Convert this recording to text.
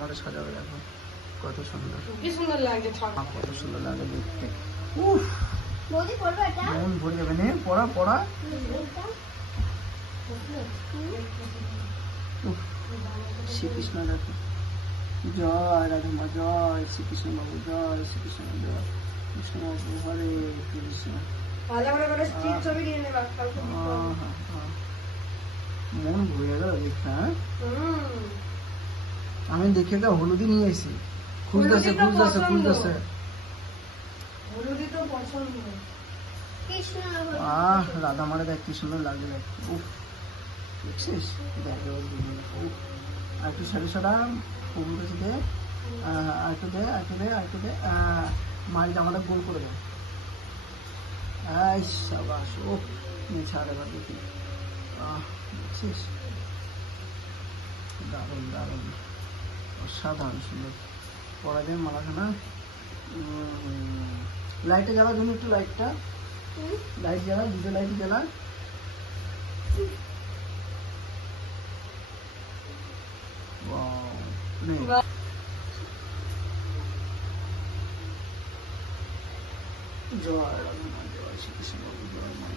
ঘরে সাজাবে দেখো। কত সুন্দর। কি সুন্দর লাগছে কত সুন্দর লাগে দেখতে। উফ বৌদি পড়বে এটা? মন ভরে যাবে নে পড়া পড়া। শ্রীকৃষ্ণ দেখো। জয় রাধা জয় শ্রীকৃষ্ণ বাবু জয় শ্রীকৃষ্ণ জয় কৃষ্ণ বাবু হরে কৃষ্ণ। ছবি নিয়ে নেবা কালকে দিতে হবে। আহা, আহা। মন ভরে গেল দেখতে হ্যাঁ আমি দেখে তো হলুদি নিয়ে এসি খুঁজতেছে হলুদি তো খুঁজতেছে হলুদি তো পছন্দ। কৃষ্ণ আহ রাধা মারে দেখ কি সুন্দর লাগবে দেখ উফ দেখছিস? দেখ। আর একটু সারি সারা ফুল কাছে দে আর একটু দে আর একটু দে আর একটু দে। মায়ের জামাটা গোল করে দে। এই সাবাস ও ছাড় এবার দেখছিস দারুণ দারুণ। অসাধারণ সুন্দর। পড়া যায় মালাখানা। লাইটটা জ্বালা তুমি একটু লাইটটা। লাইট জ্বালা দুটো লাইট জ্বালা। জয় জয় শ্রীকৃষ্ণ বাবু, জয় মা